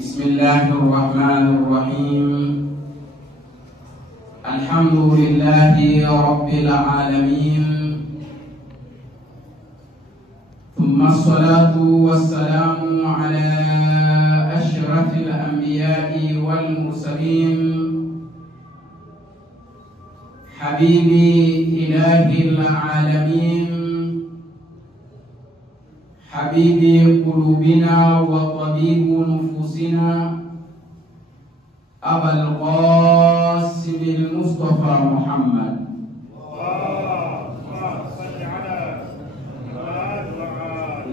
بسم الله الرحمن الرحيم. الحمد لله رب العالمين، ثم الصلاة والسلام على أشرف الأنبياء والمرسلين، حبيبي إله العالمين، حبيب قلوبنا وطبيب نفوسنا، أبا القاسم المصطفى محمد،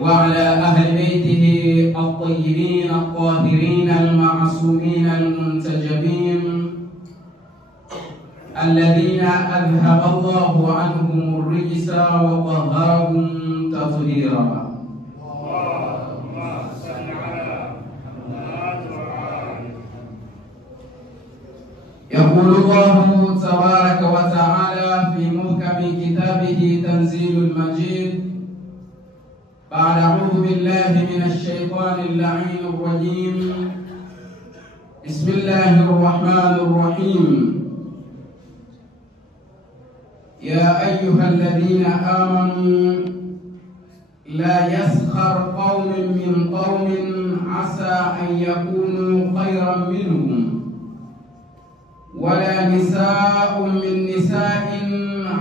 وعلى أهل بيته الطيبين الطاهرين المعصومين المنتجبين، الذين أذهب الله عنهم الرجس وطهرهم تطهيرا. يقول الله تبارك وتعالى في محكم كتابه تنزيل المجيد بعد أعوذ بالله من الشيطان اللعين الرجيم. بسم الله الرحمن الرحيم. يا أيها الذين آمنوا لا يسخر قوم من قوم عسى أن يكونوا خيرا منهم، ولا نساء من نساء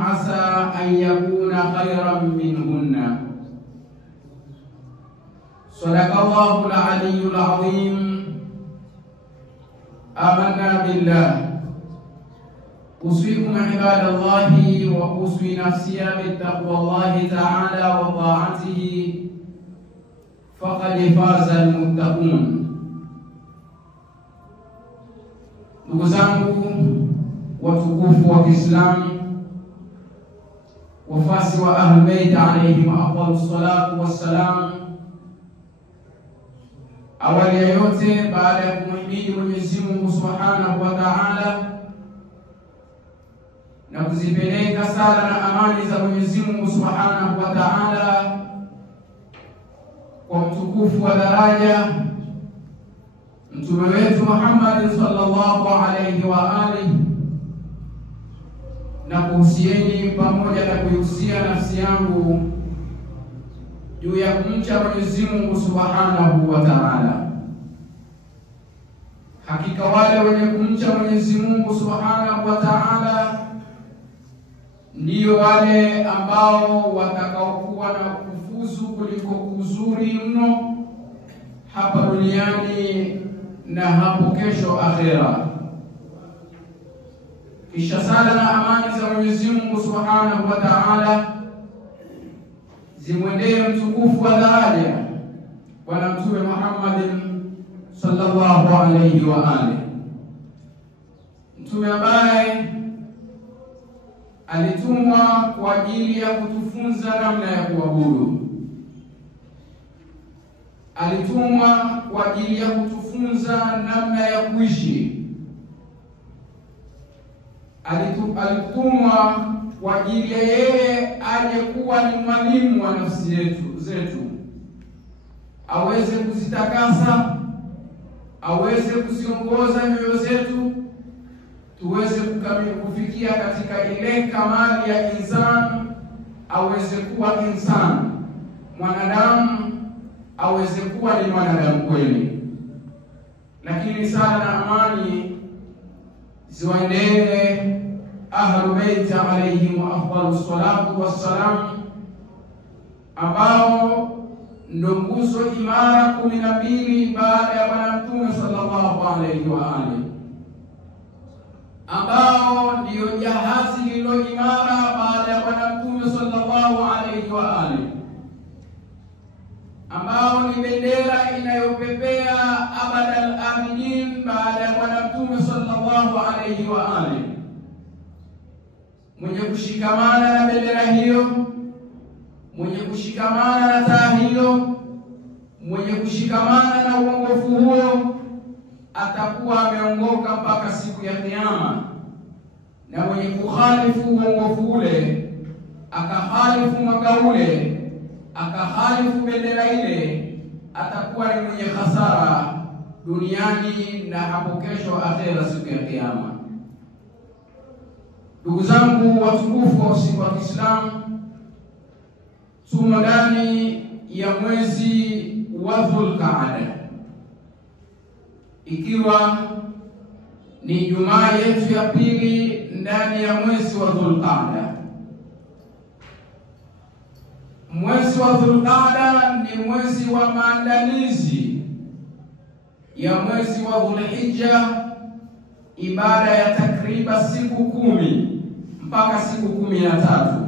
عسى أن يكون خيرا منهن. صدق الله العلي العظيم. آمنا بالله. أوصيكم عباد الله وأوصي نفسي بتقوى الله تعالى وطاعته، فقد فاز المتقون. Ndugu zangu watukufu wa Kiislamu, wafasi wa Ahlul Bait alayhim afdalus salatu wassalam, awali ya yote, baada ya kumhimidi Mwenyezi Mungu Subhanahu wa Ta'ala na kuzipeleka sala na amani za Mwenyezi Mungu Subhanahu wa Ta'ala kwa mtukufu wa daraja Mtume wetu Muhammad sallallahu alayhi wa alihi, na kuhusieni pamoja na kuhusia nafsi yangu juu ya kumcha Mwenyezi Mungu Subhanahu wa Ta'ala. Hakika wale wenye kumcha Mwenyezi Mungu Subhanahu wa Ta'ala ndio wale ambao watakaokuwa na kufuzu kuliko kuzuri mno hapa duniani na hapo kesho akhera. Kisha sala na amani za Mwenyezi Mungu Subhanahu wa Ta'ala zimwendee mtukufu wa daraja Bwana Mtume Muhammad sallallahu alayhi wa alihi, mtume ambaye alitumwa kwa ajili ya kutufunza namna ya kuabudu. Alitumwa kwa ajili ya kutufunza namna ya kuishi. Alitumwa kwa ajili ya yeye aje kuwa ni mwalimu wa nafsi zetu, aweze kuzitakasa, aweze kuziongoza nyoyo zetu, tuweze kufikia katika ile kamali ya insan, aweze kuwa insan, mwanadamu aweze kuwa ni mwanadamu kweli. Lakini sala na amani ziwaendee Ahlul Bait alayhim afdalus salatu wassalam, ambao ndo nguzo imara 12 baada ya Bwana Mtume sallallahu alayhi wa alihi, ambao ndio jahazi lilo imara baada ya Bwana Mtume sallallahu alayhi wa alihi, ambao ni bendera inayopepea abadal aminin baada ya Bwana Mtume sallallahu alayhi wa alihi. Mwenye kushikamana na bendera hiyo, mwenye kushikamana na taa hiyo, mwenye kushikamana na uongofu huo, atakuwa ameongoka mpaka siku ya Kiyama. Na mwenye kukhalifu uongofu ule, akakhalifu mwaka ule, akahalifu bendera ile, atakuwa ni mwenye hasara duniani na hapo kesho akhera, siku ya kiyama. Ndugu zangu watukufu wa usiku wa Kiislamu, tumo ndani ya mwezi wa Dhulqaada, ikiwa ni Jumaa yetu ya pili ndani ya mwezi wa Dhulqaada. Mwezi wa Dhulqaada ni mwezi wa maandalizi ya mwezi wa Dhulhijja, ibada ya takriban siku 10 mpaka siku 13.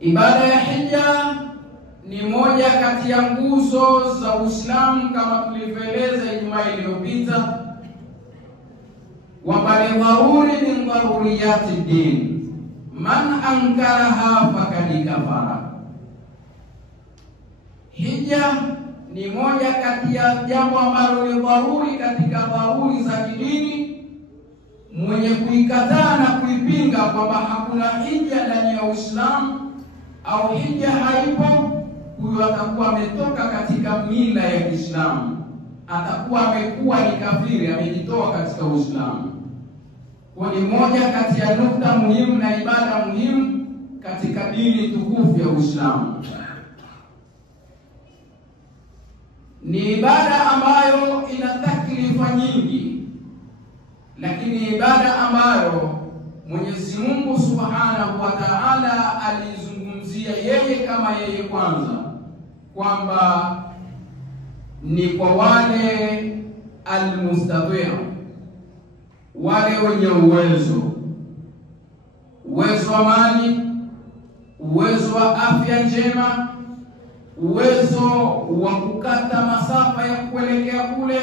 Ibada ya hija ni moja kati ya nguzo za Uislamu, kama tulivyoeleza Ijumaa iliyopita, wa ni dharuri min daruriyati din, man ankaraha faqad kafara. Hija ni moja kati ya jambo ambalo ni dharuri katika dharuri za kidini. Mwenye kuikataa na kuipinga kwamba hakuna hija ndani ya Uislamu au hija haipo, huyo atakuwa ametoka katika mila ya Kiislamu, atakuwa amekuwa ni kafiri, amejitoa katika Uislamu. Kwa ni moja kati ya nukta muhimu na ibada muhimu katika dini tukufu ya Uislamu. Ni ibada ambayo ina taklifa nyingi, lakini ibada ambayo Mwenyezi Mungu Subhanahu wa Ta'ala alizungumzia yeye kama yeye kwanza, kwamba ni kwa wale almustadhir, wale wenye uwezo wa mali, uwezo wa afya njema, uwezo wa kukata masafa ya kuelekea kule,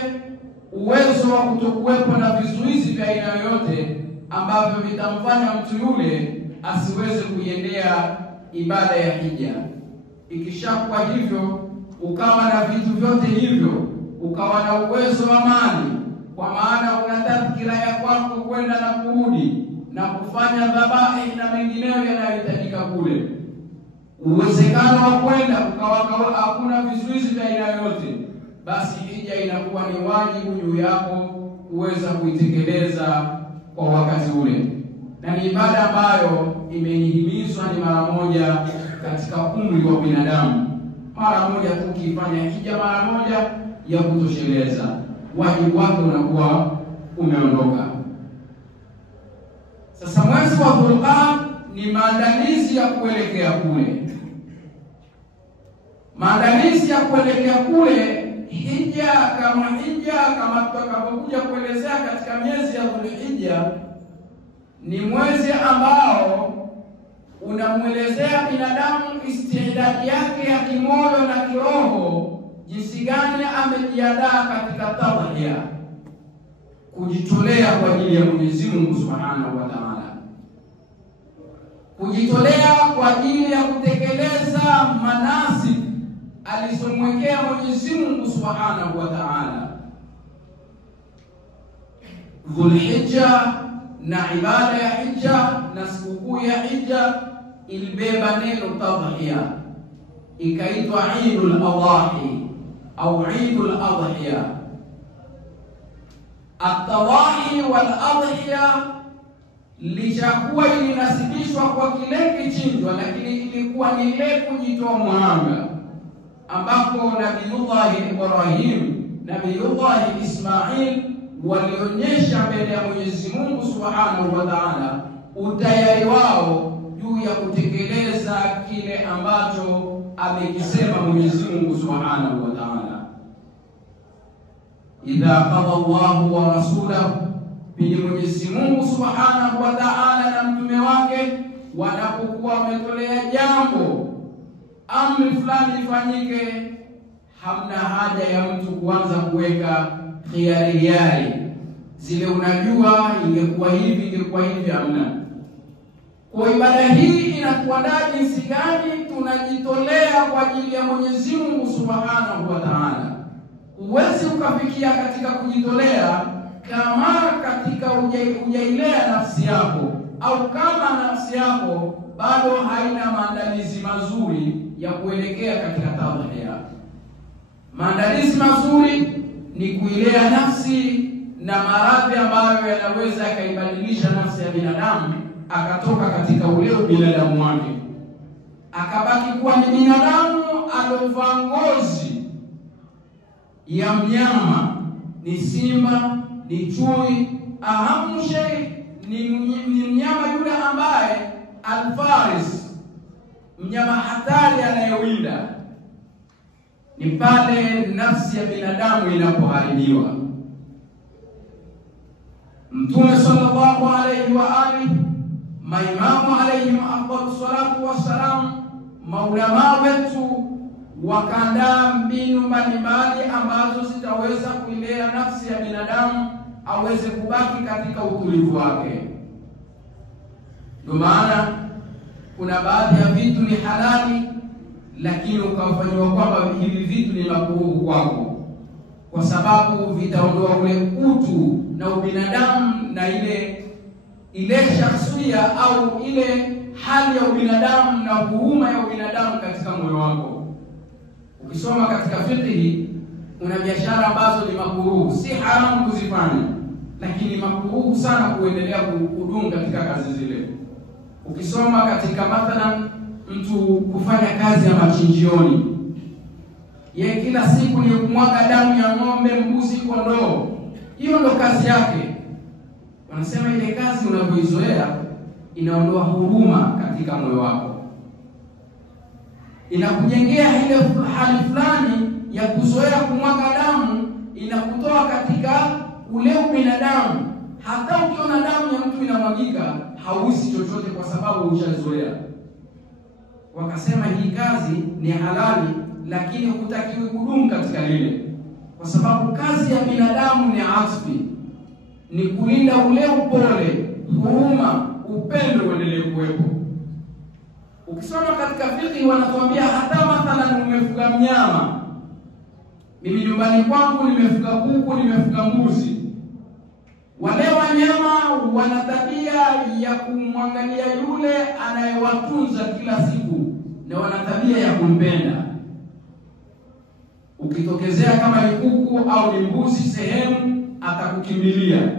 uwezo wa kutokuwepo na vizuizi vya aina yoyote ambavyo vitamfanya mtu yule asiweze kuiendea ibada ya hija. Ikishakuwa hivyo, ukawa na vitu vyote hivyo, ukawa na uwezo wa mali, kwa maana una tadhkira ya kwako kwenda na kurudi na kufanya dhabahi na mengineyo yanayohitajika kule, uwezekano wa kwenda ukawa hakuna vizuizi vya aina yoyote, basi hija inakuwa ni wajibu juu yako kuweza kuitekeleza kwa wakati ule. Na ni ibada ambayo imehimizwa ni mara moja katika umri wa binadamu. Mara moja tu ukifanya hija mara moja ya kutosheleza, wajibu wako unakuwa umeondoka. Sasa mwezi wa Dhulqaada ni maandalizi ya kuelekea kule. Maandalizi ya kuelekea kule, hija kama tutakapokuja kuelezea katika miezi ya Dhulhijja, ni mwezi ambao unamuelezea binadamu istidadi yake ya kimoyo na kiroho, jinsi gani amejiandaa katika tadhiya, kujitolea kwa ajili ya Mwenyezi Mungu Subhanahu wa Ta'ala, kujitolea kwa ajili ya kutekeleza manasik alizomwekea Mwenyezi Mungu Subhanahu wa Ta'ala. Dhulhijja na ibada ya hija na sikukuu ya hija ilibeba neno tadhiya, ikaitwa Eidul Adhahi au Eidul Adhiya. At-tadhahi wal adhiya lichakuwa ilinasibishwa kwa kile kichinjwa, lakini ilikuwa ni ile kujitoa muhanga, ambapo Nabiyullah Ibrahim, Nabiyullah Ismail walionyesha mbele ya Mwenyezi Mungu Subhanahu wa Ta'ala utayari wao juu ya kutekeleza kile ambacho amekisema Mwenyezi Mungu Subhanahu wa Ta'ala. Idha qada Allahu wa rasulahu, pili Mwenyezi Mungu Subhanahu wa Ta'ala na mtume wake wanapokuwa wametolea jambo, amri fulani ifanyike, hamna haja ya mtu kuanza kuweka khiari zile, unajua ingekuwa hivi hamna. Kwa ibada hii inakuandaa jinsi gani tunajitolea kwa ajili ya Mwenyezi Mungu Subhanahu wa Ta'ala. Huwezi ukafikia katika kujitolea kama katika hujailea nafsi yako, au kama nafsi yako bado haina maandalizi mazuri ya kuelekea katika tadhiya. Maandalizi mazuri ni kuilea nafsi na maradhi ambayo yanaweza yakaibadilisha nafsi ya binadamu akatoka katika ule binadamu wake akabaki kuwa ni binadamu aliovaa ngozi ya mnyama, ni simba, ni chui, ahamu shay ni mnyama yule ambaye alfaris, mnyama hatari anayewinda. Ni pale nafsi ya binadamu inapoharibiwa. Mtume sallallahu alayhi wa alihi, maimamu alayhim afdalus salatu wassalam, maulama wetu wakaandaa mbinu mbalimbali ambazo zitaweza kuilea nafsi ya binadamu aweze kubaki katika utulivu wake. Ndio maana kuna baadhi ya vitu ni halali, lakini ukafanywa kwamba hivi vitu ni makruhu kwako, kwa sababu vitaondoa ule utu na ubinadamu na ile shakhsia au ile hali ya ubinadamu na huruma ya ubinadamu katika moyo wako. Ukisoma katika fiqh, kuna biashara ambazo ni makruhu, si haramu kuzifanya, lakini makruhu sana kuendelea kudumu katika kazi zile. Ukisoma katika mathalan mtu kufanya kazi ya machinjioni, yeye kila siku ni kumwaga damu ya ng'ombe, mbuzi, kondoo, hiyo ndo kazi yake. Wanasema ile kazi unapoizoea inaondoa huruma katika moyo wako, inakujengea ile hali fulani ya kuzoea kumwaga damu, inakutoa katika ule binadamu. Hata ukiona damu ya mtu inamwagika hauhisi chochote kwa sababu ushazoea. Wakasema hii kazi ni halali, lakini hutakiwi kudumu katika lile, kwa sababu kazi ya binadamu ni asfi, ni kulinda ule upole, huruma, upendo uendelee kuwepo. Ukisoma katika fiqh wanatuambia hata mathalan umefuga mnyama, mimi nyumbani kwangu nimefuga kuku, nimefuga mbuzi, wale wanyama wana tabia ya kumwangalia yule anayewatunza kila siku na wana tabia ya kumpenda. Ukitokezea kama ni kuku au ni mbuzi sehemu, atakukimbilia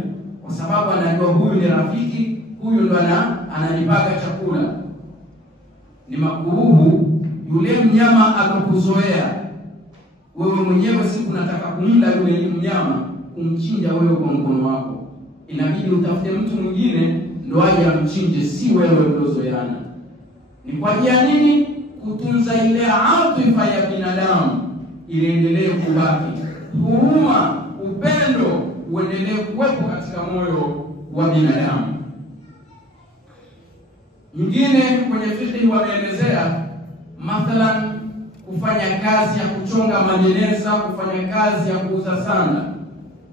kwa sababu anajua huyu ni rafiki, huyu ndo ananipaga chakula. Ni makruhu yule mnyama akakuzoea wewe mwenyewe, siku nataka kumla yule mnyama, kumchinja wewe kwa mkono wako, inabidi utafute mtu mwingine ndo aje amchinje, si wewe uliozoeana. Ni kwa ajili ya nini? Kutunza ile atifa ya binadamu iendelee kubaki, huruma, upendo uendelee kuwepo katika moyo wa binadamu. Nyingine kwenye fiqh wameelezea mathalan kufanya kazi ya kuchonga majeneza, kufanya kazi ya kuuza sanda,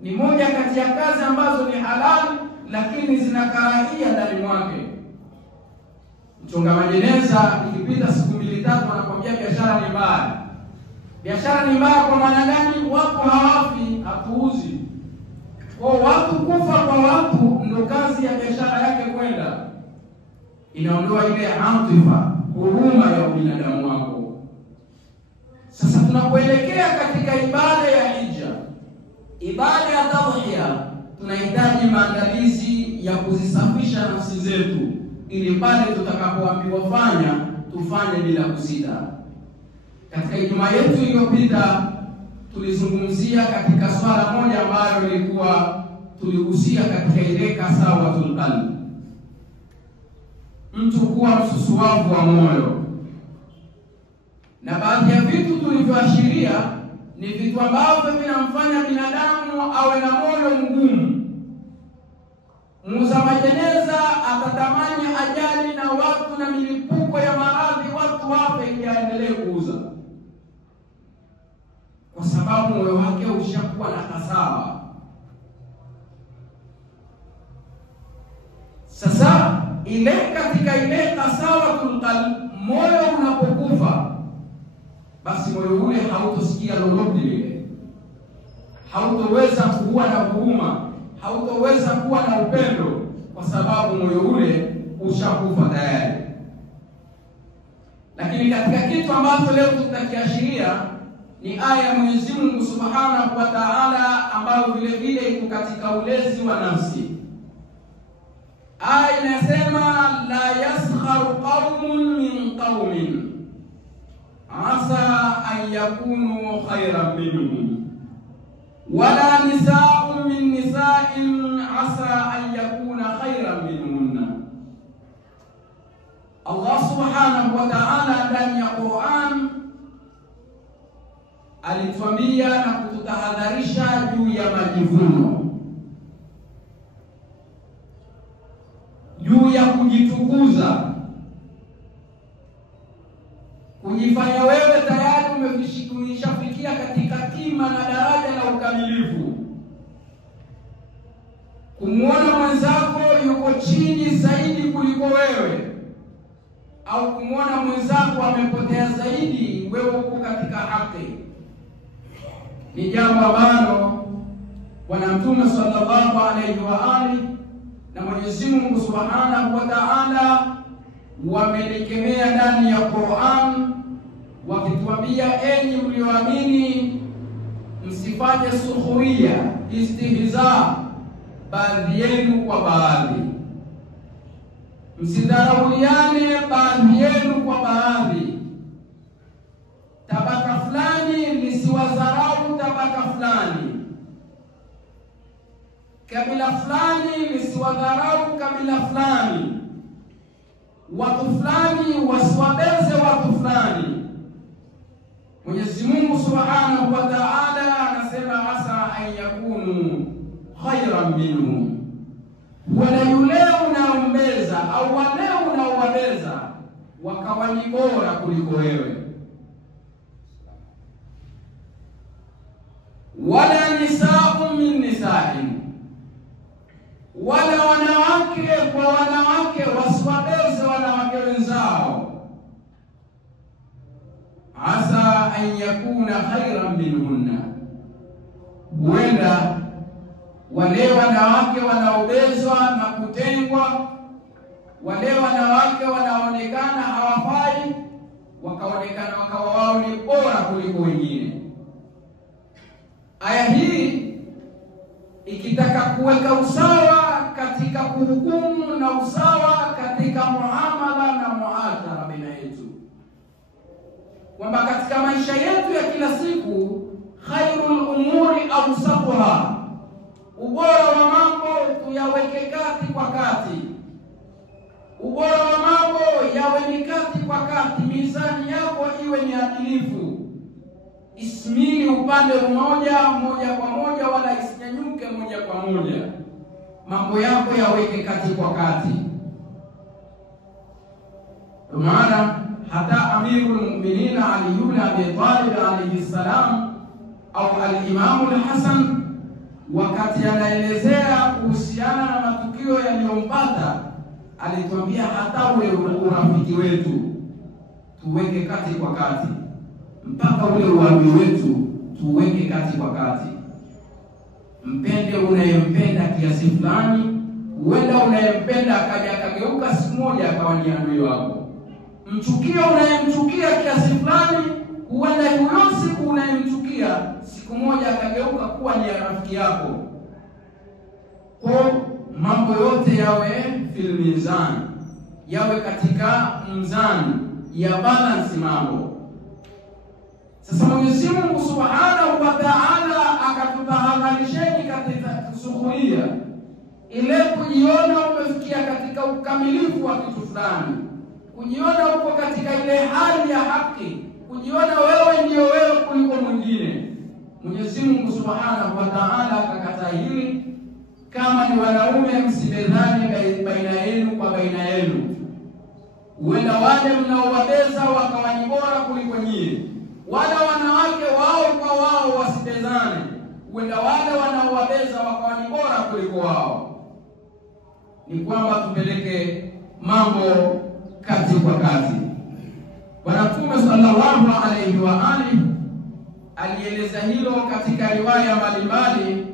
ni moja kati ya kazi ambazo ni halali lakini zina karahia ndani mwake. Kuchonga majeneza ikipita siku 2-3 wanakuambia biashara ni mbaya. Biashara ni mbaya kwa maana gani? Watu hawafi, hatuuzi. Kwa watu kufa kwa watu ndo kazi ya biashara yake kwenda. Inaondoa ile atifa, huruma ya binadamu wako. Sasa tunapoelekea katika ibada ya hija, ibada ya tadhiya, tunahitaji maandalizi ya kuzisafisha nafsi zetu ili pale tutakapoambiwa fanya, tufanye bila kusita. Katika Ijumaa yetu iliyopita tulizungumzia katika swala moja ambayo ilikuwa tuligusia katika ile kasawatul qalbi, mtu kuwa msusuwavu wa moyo. Na baadhi ya vitu tulivyoashiria ni vitu ambavyo vinamfanya binadamu awe na moyo mgumu. Muuza majeneza atatamani ajali na watu na milipuko ya maradhi watu wape ili aendelee kuuza, kwa sababu moyo wake ushakuwa na kasaba. Sasa ile katika ile kasawatul qalb, moyo unapokufa, basi moyo ule hautosikia lolote lile, hautoweza kuwa na huruma, hautoweza kuwa na upendo, kwa sababu moyo ule ushakufa tayari. Lakini katika kitu ambacho leo tutakiashiria ni aya ya Mwenyezi Mungu Subhanahu wa Ta'ala ambayo vile vile iko katika ulezi wa nafsi. Aya inasema la yaskharu qaumun min qaumin asa an yakunu khayran minhum wala nisaa'un min nisa'in asa an yakuna khayran minhunna. Allah Subhanahu wa Ta'ala ndani ya Qur'an alituambia na kututahadharisha juu ya majivuno, juu ya kujitukuza, kujifanya wewe tayari umeshafikia katika kima na daraja la ukamilifu, kumuona mwenzako yuko chini zaidi kuliko wewe, au kumuona mwenzako amepotea zaidi, wewe uko katika haki. Ni jambo ambalo Bwana Mtume sallallahu alayhi wa alihi na Mwenyezi Mungu Subhanahu wa Ta'ala wamelikemea ndani ya Qur'an, wakituambia enyi mlioamini msifanye sukhuria, istihza baadhi yenu kwa baadhi, msidharauliane baadhi yenu kwa baadhi, tabaka fulani lisiwadharau tabaka fulani, kabila fulani lisiwadharau kabila fulani, watu fulani wasiwabeze watu fulani. Mwenyezi Mungu Subhanahu wa Ta'ala anasema asa an yakunu khayran minhum, wala yule unaombeza au wale unaowabeza wakawa ni bora kuliko wewe. Wala nisaa'un min nisa'in, wala wanawake kwa wanawake wasiwabeze wanawake wenzao, asa an yakuna khayran minhunna, huenda wale wanawake wanaobezwa na kutengwa, wale wanawake wanaonekana hawafai, wakaonekana wakawa wao ni bora kuliko wengine. Aya hii ikitaka kuweka usawa katika kuhukumu na usawa katika muamala na muashara baina yetu, kwamba katika maisha yetu ya kila siku khairul umuri awsatuha, ubora wa mambo tuyaweke kati kwa kati, ubora wa mambo yawe ni kati kwa kati, mizani yako iwe ni adilifu, ismili upande mmoja moja kwa moja, wala isinyanyuke moja kwa moja, mambo yako yaweke kati kwa kati. Maana hata Amirul Mu'minin Ali ibn Abi Talib alayhi salam au al-Imam al-Hasan, wakati anaelezea kuhusiana na matukio yaliyompata, alituambia hata ule urafiki wetu tuweke kati kwa kati, mpaka ule uadui wetu tuweke kati kwa kati. Mpende unayempenda kiasi fulani, huenda unayempenda akageuka siku moja akawa ni adui wako. Mchukie unayemchukia kiasi fulani, huenda huyo siku unayemchukia siku moja akageuka kuwa ni rafiki yako. Kwa mambo yote yawe fil mizan, yawe katika mzani ya balance mambo. Sasa Mwenyezi Mungu Subhanahu wa Ta'ala akatutahadharisheni katika kusuhuria ile kujiona umefikia katika ukamilifu wa kitu fulani, kujiona uko katika ile hali ya haki, kujiona wewe ndio wewe kuliko mwingine. Mwenyezi Mungu Subhanahu wa Ta'ala akakataa hili. Kama ni wanaume, msibezane baina yenu kwa baina yenu, huenda wale mnaowabeza wakawa ni bora kuliko nyinyi, wala wanawake wao kwa wao wasibezane, huenda wale wanaowabeza wakawa ni bora kuliko wao. Ni kwamba tupeleke mambo kati kwa kati. Bwana Mtume sallallahu alayhi wa alihi alieleza hilo katika riwaya mbalimbali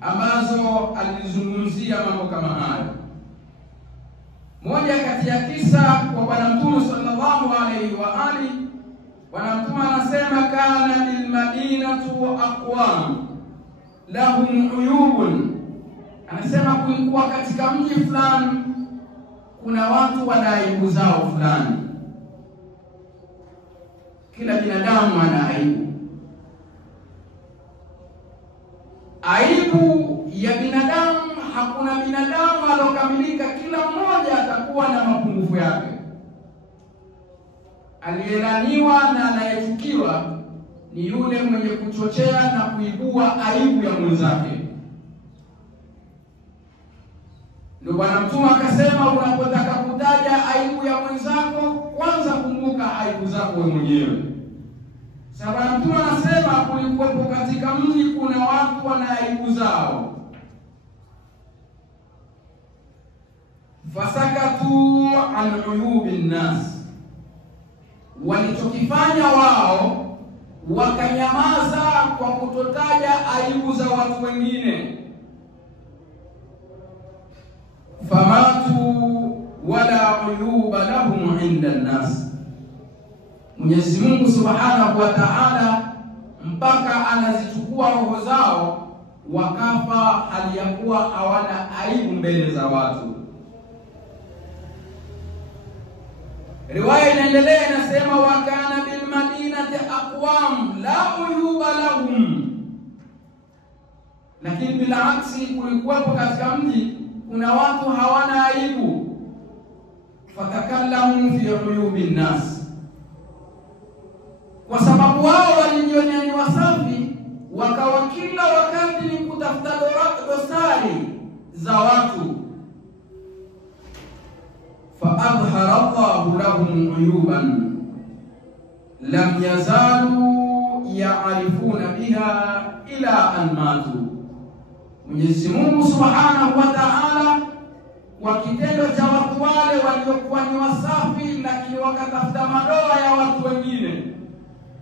ambazo alizungumzia mambo kama haya. Moja kati ya kisa kwa Bwana Mtume sallallahu alayhi wa alihi Bwana Mtume anasema kana lil madinatu aqwam lahum uyubun, anasema kulikuwa katika mji fulani kuna watu wana aibu zao fulani. Kila binadamu ana aibu. Aibu ya binadamu, hakuna binadamu alokamilika, kila mmoja atakuwa na mapungufu yake. Aliyelaniwa na anayechukiwa ni yule mwenye kuchochea na kuibua aibu ya mwenzake. Ndio Bwana Mtume akasema, unapotaka kutaja aibu ya mwenzako, kwanza kumbuka aibu zako wewe mwenyewe. Sababu Bwana Mtume anasema kulikuwepo katika mji kuna watu wana aibu zao. Fasakatu an uyubin nas, walichokifanya wao wakanyamaza kwa kutotaja aibu za watu wengine. Famatu wala uyuba lahum inda nas, Mwenyezi Mungu Subhanahu wa Ta'ala mpaka anazichukua roho zao wakafa hali ya kuwa hawana aibu mbele za watu. Riwaya inaendelea inasema, wa kana bil madinati aqwam la uyuba lahum, lakini bila aksi kulikuwepo katika mji kuna watu hawana aibu. Fatakallamu fi uyubin nas, kwa sababu wao walijionea ni wasafi, wakawa kila wakati ni kutafuta dosari za watu. Faadhhara Allahu lahum uyuban lam yazalu ya'rifuna biha ila an matu. Mwenyezi Mungu Subhanahu wa Ta'ala kwa kitendo cha watu wale waliokuwa ni wasafi lakini wakatafuta madoa ya watu wengine,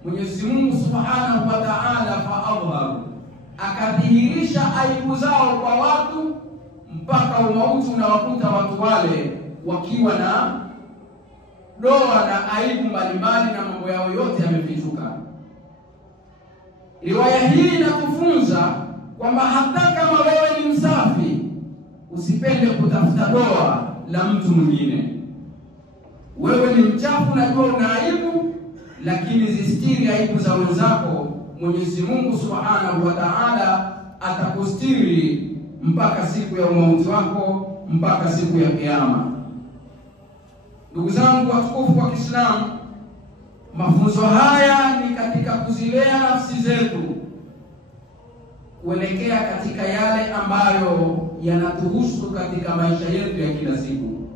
Mwenyezi Mungu Subhanahu wa Ta'ala faadhhar, akadhihirisha aibu zao kwa watu mpaka umauti unawakuta watu wale wakiwa na doa na aibu mbalimbali na mambo yao yote yamefichuka. Riwaya hii inatufunza kwamba hata kama wewe ni msafi, usipende kutafuta doa la mtu mwingine. Wewe ni mchafu, najua una aibu, lakini zistiri aibu za wenzako. Mwenyezi Mungu Subhanahu wa Ta'ala atakustiri mpaka siku ya mauti wako, mpaka siku ya kiyama. Ndugu zangu watukufu wa Kiislamu, mafunzo haya ni katika kuzilea nafsi zetu kuelekea katika yale ambayo yanatuhusu katika maisha yetu ya kila siku.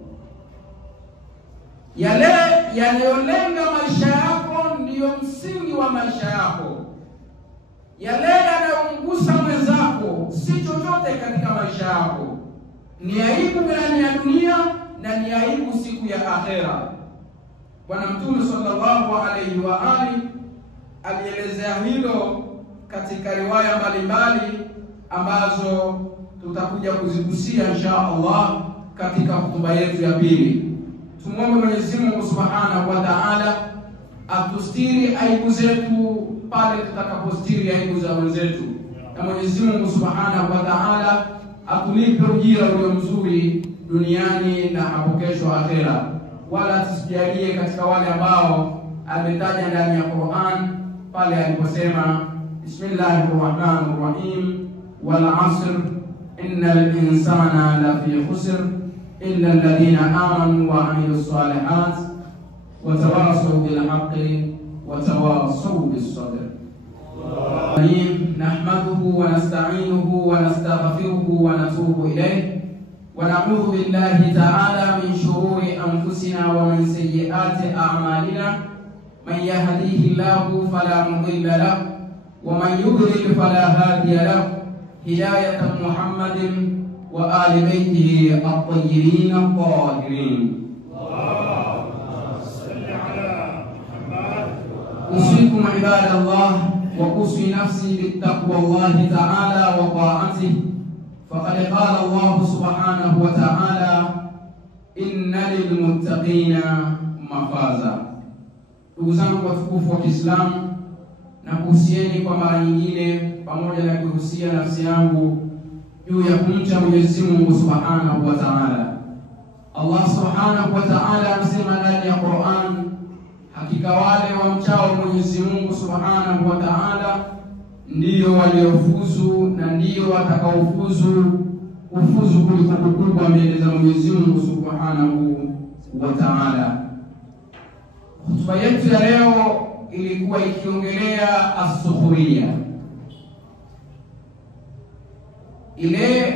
Yale yanayolenga maisha yako ndiyo msingi wa maisha yako. Yale yanayomgusa mwenzako si chochote katika maisha yako. Ni aibu ndani ya dunia na ni aibu siku ya akhera. Bwana Mtume sallallahu alayhi wa ali alielezea hilo katika riwaya mbalimbali ambazo tutakuja kuzigusia insha Allah katika hotuba yetu ya pili. Tumuombe Mwenyezi Mungu Subhanahu wa Ta'ala atustiri aibu zetu pale tutakapostiri aibu za wenzetu, na Mwenyezi Mungu Subhanahu wa Ta'ala atulipe ujira ulio mzuri duniani na hapo kesho akhera, wala tusijalie katika wale ambao ametaja ndani ya Qur'an pale aliposema Bismillahirrahmanirrahim, wal 'asr innal insana lafi khusr illa alladhina amanu wa 'amilus salihat wa tawasaw bil haqqi wa tawasaw bis sabr. Nahmaduhu wa nasta'inuhu wa nastaghfiruhu wa natubu ilayh wa na'udhu billahi ta'ala min shururi anfusina wa min sayyiati a'malina. Man yahdihillahu fala mudilla lahu wa man yudlil fala hadiya lahu. Hidayat Muhammadin wa ali baitihi at-tayyibin at-tahirin. أوصيكم عباد الله وأوصي نفسي بتقوى الله تعالى وطاعته، فقد قال الله سبحانه وتعالى إن للمتقين مفازا. Ndugu zangu watukufu wa Kiislamu, na kuhusieni kwa mara nyingine pamoja na kuhusia nafsi yangu juu ya kumcha Mwenyezi Mungu Subhanahu wa Ta'ala. Allah Subhanahu wa Ta'ala anasema ndani ya Qur'an, hakika wale wamchao Mwenyezi Mungu Subhanahu wa Ta'ala ndio waliofuzu na ndio watakaofuzu kuliko kukubwa mbele za Mwenyezi Mungu Subhanahu wa Ta'ala. Hotuba yetu ya leo ilikuwa ikiongelea as-sukhriya, ile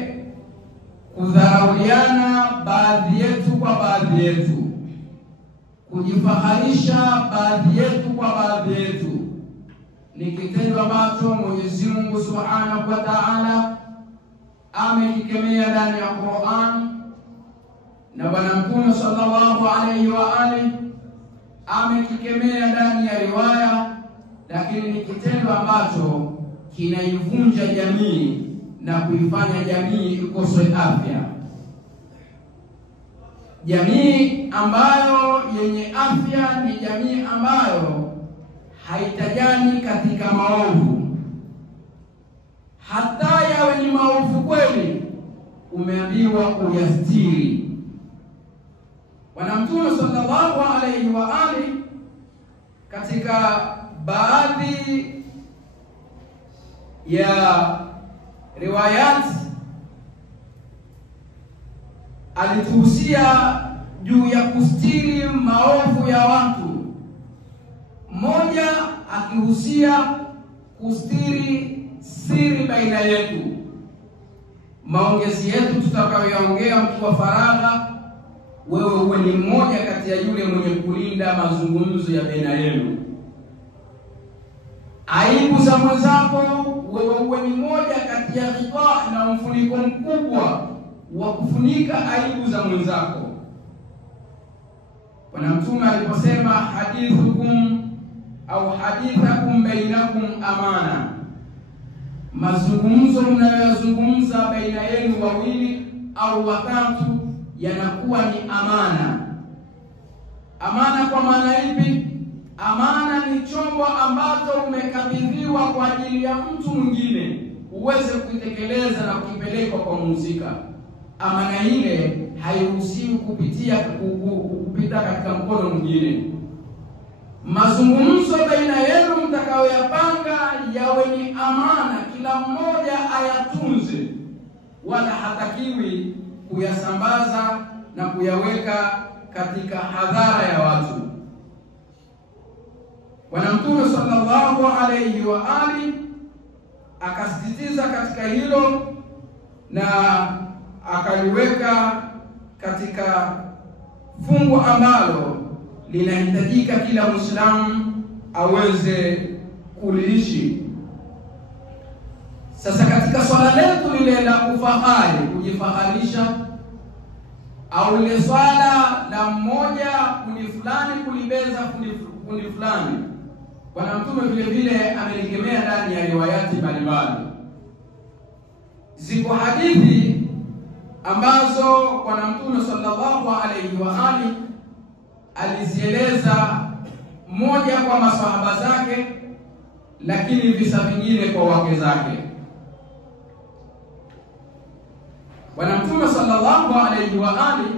kudharauliana baadhi yetu kwa baadhi yetu, kujifaharisha baadhi yetu kwa baadhi yetu, ni kitendo ambacho Mwenyezi Mungu Subhanahu wa Ta'ala amekikemea ndani ya Qur'an, na Bwana Mtume sallallahu alayhi wa alihi amekikemea ndani ya riwaya, lakini ni kitendo ambacho kinaivunja jamii na kuifanya jamii ikose afya. Jamii ambayo yenye afya ni jamii ambayo haitajani katika maovu, hata yawe ni maovu kweli, umeambiwa uyastiri. Bwana Mtume sallallahu alayhi wa alihi katika baadhi ya riwayat alituhusia juu ya kustiri maovu ya watu. Mmoja akihusia kustiri siri baina yetu, maongezi yetu tutakayoongea mtu wa faragha, wewe uwe ni mmoja kati ya yule mwenye kulinda mazungumzo ya baina yenu. Aibu za mwenzako, wewe uwe ni mmoja kati ya ghita na mfuniko mkubwa wa kufunika aibu za mwenzako. Bwana Mtume aliposema hadithukum au hadithakum bainakum amana, mazungumzo mnayozungumza baina yenu wawili au watatu yanakuwa ni amana. Amana kwa maana ipi? Amana ni chombo ambacho umekabidhiwa kwa ajili ya mtu mwingine uweze kuitekeleza na kupeleka kwa mhusika. Amana ile hairuhusiwi kupita katika mkono mwingine. Mazungumzo baina yenu mtakayoyapanga yawe ni amana, kila mmoja ayatunze, wala hatakiwi kuyasambaza na kuyaweka katika hadhara ya watu. Bwana Mtume sallallahu alayhi wa alihi akasisitiza katika hilo na akaliweka katika fungu ambalo linahitajika kila Muislamu aweze kuliishi. Sasa katika swala letu lile la kufahari, kujifaharisha, au ile swala la mmoja kundi fulani kulibeza kundi fulani, Bwana Mtume vile vile amelikemea ndani ya riwayati mbalimbali. Ziko hadithi ambazo Bwana Mtume sallallahu alayhi wa alihi alizieleza, moja kwa maswahaba zake, lakini visa vingine kwa wake zake. Bwana Mtume sallallahu alayhi wa alihi,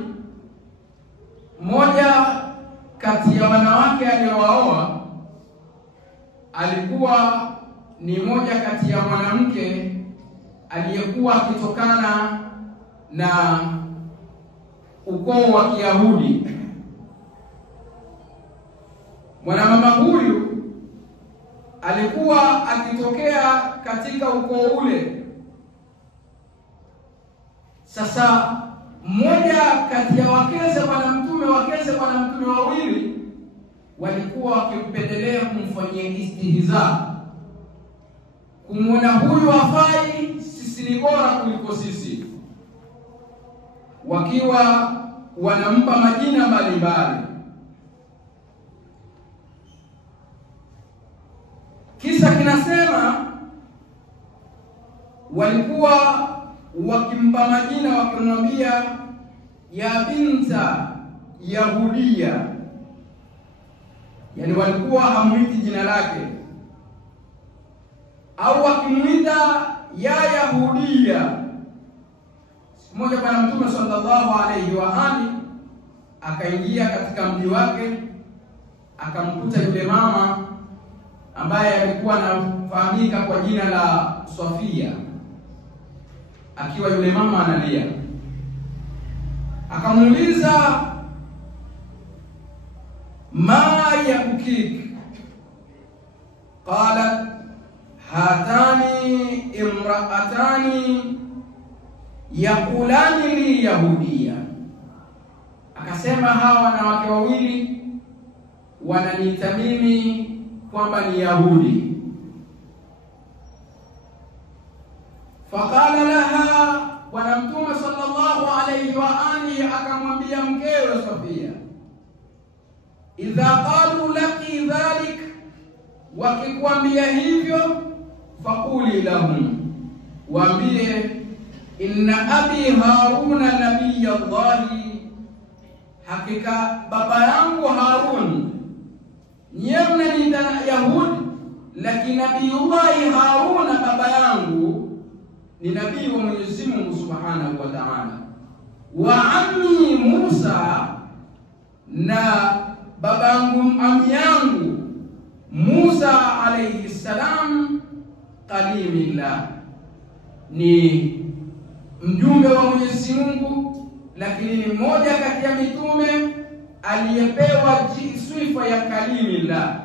mmoja kati ya wanawake aliowaoa alikuwa ni moja kati ya mwanamke aliyekuwa akitokana na ukoo wa Kiyahudi. Mwanamama huyu alikuwa akitokea katika ukoo ule. Sasa mmoja kati ya wakeze Bwana Mtume wawili walikuwa wakimpendelea kumfanyia istihza, kumwona huyu hafai, sisi ni bora kuliko sisi, wakiwa wanampa majina mbalimbali. Kisa kinasema walikuwa wakimpa majina, wakimwambia ya binta Yahudia, yani walikuwa hamuiti jina lake, au wakimuita ya Yahudia. Siku moja Bwana Mtume sallallahu alayhi wa ali akaingia katika mji wake, akamkuta yule mama ambaye alikuwa anafahamika kwa jina la Sofia, akiwa yule mama analia. Akamuuliza, ma yabkik? Qalat, hatani imraatani yaqulani li yahudia. Akasema, hawa wanawake wawili wananiita mimi kwamba ni Yahudi. Faqala laha, Bwana Mtume sallallahu alayhi wa alihi akamwambia mkewe Sofia, idha qalu laki dhalik, wakikwambia hivyo, faquli lahum, waambie, inna abi Haruna nabiyallahi, hakika baba yangu Harun, nyie mnaniita Yahudi, lakini Nabiyullahi Haruna baba yangu ni nabii wa Mwenyezi Mungu Subhanahu wa Ta'ala. Wa ammi Musa, na babangu ami yangu Musa alayhi salam, kalimillah, ni mjumbe wa Mwenyezi Mungu, lakini ni mmoja kati ya mitume aliyepewa sifa ya kalimillah,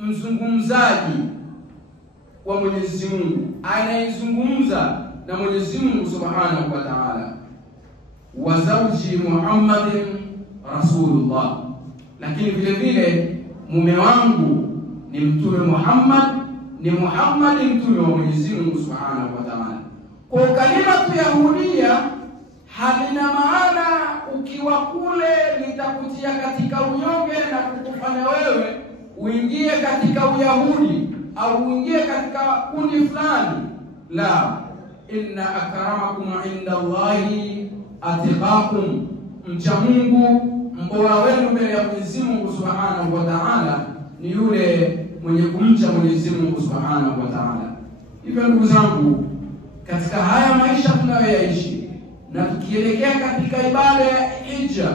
mzungumzaji wa Mwenyezi Mungu, anayezungumza na Mwenyezi Mungu Subhanahu wa Ta'ala. Wa zawji Muhammadin Rasulullah, lakini vile vile mume wangu ni mtume Muhammad, ni Muhammad mtume wa Mwenyezi Mungu Subhanahu wa Ta'ala. Kwa kalima tu Yahudia halina maana ukiwa kule litakutia katika unyonge na kukufanya wewe uingie katika Uyahudi au uingie katika kundi fulani. La, inna akramakum indallahi atqakum, mcha Mungu mbora wenu mbele ya Mwenyezi Mungu Subhanahu wa Ta'ala ni yule mwenye kumcha Mwenyezi Mungu Subhanahu wa Ta'ala. Hivyo ndugu zangu, katika haya maisha tunayoyaishi na tukielekea katika ibada ya Hija,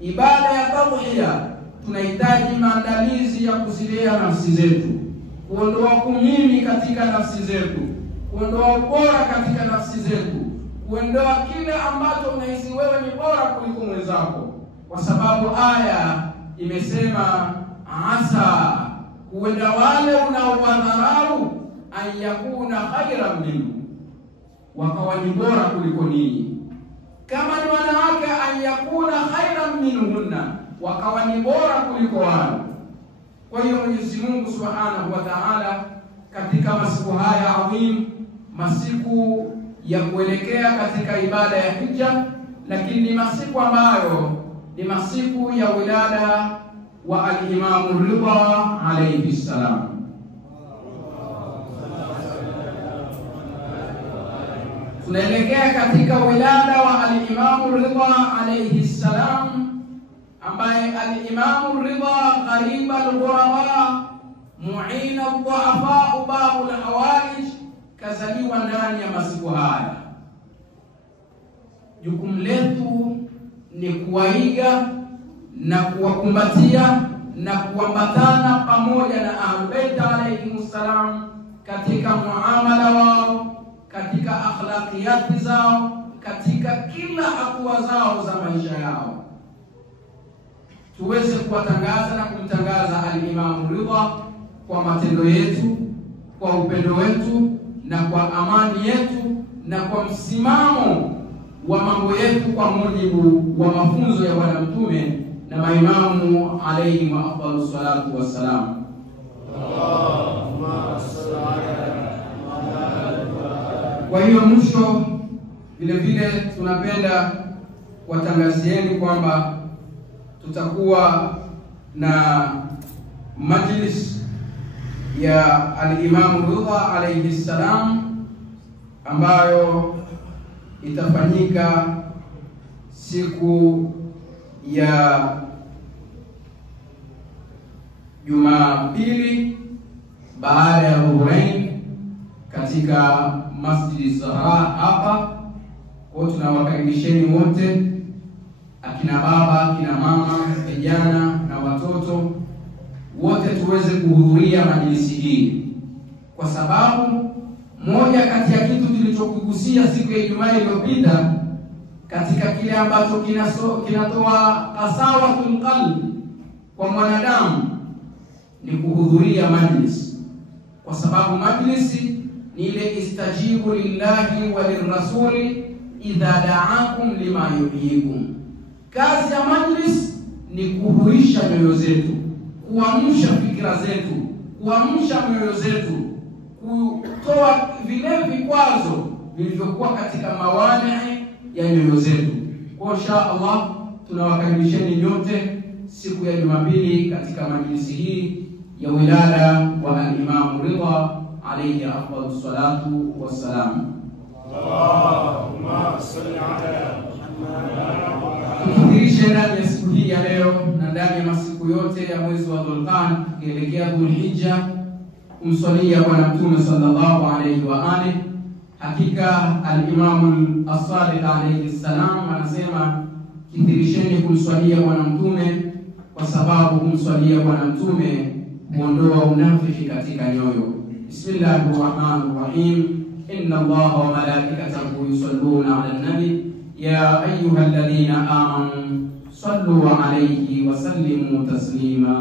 ibada ya Tadhiya, tunahitaji maandalizi ya kuzilea nafsi zetu, kuondoa kumimi katika nafsi zetu, kuondoa ubora katika nafsi zetu, kuondoa kile ambacho unahisi wewe ni bora kuliko mwenzako, kwa sababu aya imesema, asa, huenda wale unaowadharau an yakuna khairan minhu, wakawa ni bora kuliko ninyi. Kama ni wanawake, an yakuna khairan minhunna, wakawa ni bora kuliko wao. Kwa hiyo Mwenyezi Mungu Subhanahu wa Ta'ala katika masiku haya adhim, masiku ya kuelekea katika ibada ya Hija, lakini ni masiku ambayo ni masiku ya wilada wa al-Imam Ridha alayhi salam. Tunaelekea katika wilada wa al-Imam Ridha alayhi salam, ambaye al-Imam Ridha gharib al-ghuraba, mu'in al-du'afa, babu al-hawaij, kazaliwa ndani ya masiku haya. Jukumu letu ni kuwaiga na kuwakumbatia na kuambatana pamoja na Ahlul Bait alayhimus salam katika muamala wao, katika akhlaqiyati zao, katika kila hatua zao za maisha yao. Tuweze kuwatangaza na kumtangaza al-Imam Ridha kwa matendo yetu, kwa upendo wetu, na kwa amani yetu, na kwa msimamo wa mambo yetu kwa mujibu wa mafunzo ya Bwana Mtume na maimamu alayhi afdalus salatu wassalam. Allahumma salli ala Muhammad. Kwa hiyo mwisho vile vile tunapenda kuwatangazieni kwamba tutakuwa na majlis ya al-Imam Ridha alayhi salam ambayo itafanyika siku ya Jumapili baada ya Dhuhurain katika Masjid Zahra hapa. Kwa tunawakaribisheni wote, akina baba, akina mama, vijana na watoto wote tuweze kuhudhuria majlisi hii, kwa sababu moja kati ya kitu tulichokugusia siku ya Ijumaa iliyopita katika kile ambacho kinatoa qasawatul qalb kwa mwanadamu ni kuhudhuria majlis, kwa sababu majlisi ni ile istajibu lillahi wa lirrasuli idha da'akum lima yuhyikum. Kazi ya majlis ni kuhuisha nyoyo zetu, kuamsha fikra zetu, kuamsha nyoyo zetu, kutoa vile vikwazo vilivyokuwa katika mawani ya nyoyo zetu. Kwa insha Allah tunawakaribisheni nyote siku ya Jumapili katika majlisi hii ya wilada wa al-Imam Ridha alayhi afdalus salatu wassalam. Allahumma salli ala Muhammad. Ndani ya siku hii ya leo na ndani ya masiku yote ya mwezi wa Dhulqa'dah kuelekea Dhulhijja kumswalia Bwana Mtume sallallahu alayhi wa alihi. Hakika al-Imam as-Sadiq alayhi salam anasema kithirisheni kumswalia Bwana Mtume, kwa sababu kumswalia Bwana Mtume huondoa unafiki katika nyoyo. Bismillahirrahmanirrahim. Inna Allaha wa malaikatahu yusalluna 'alan nabi ya ayyuhalladhina amanu sallu 'alayhi wa sallimu taslima.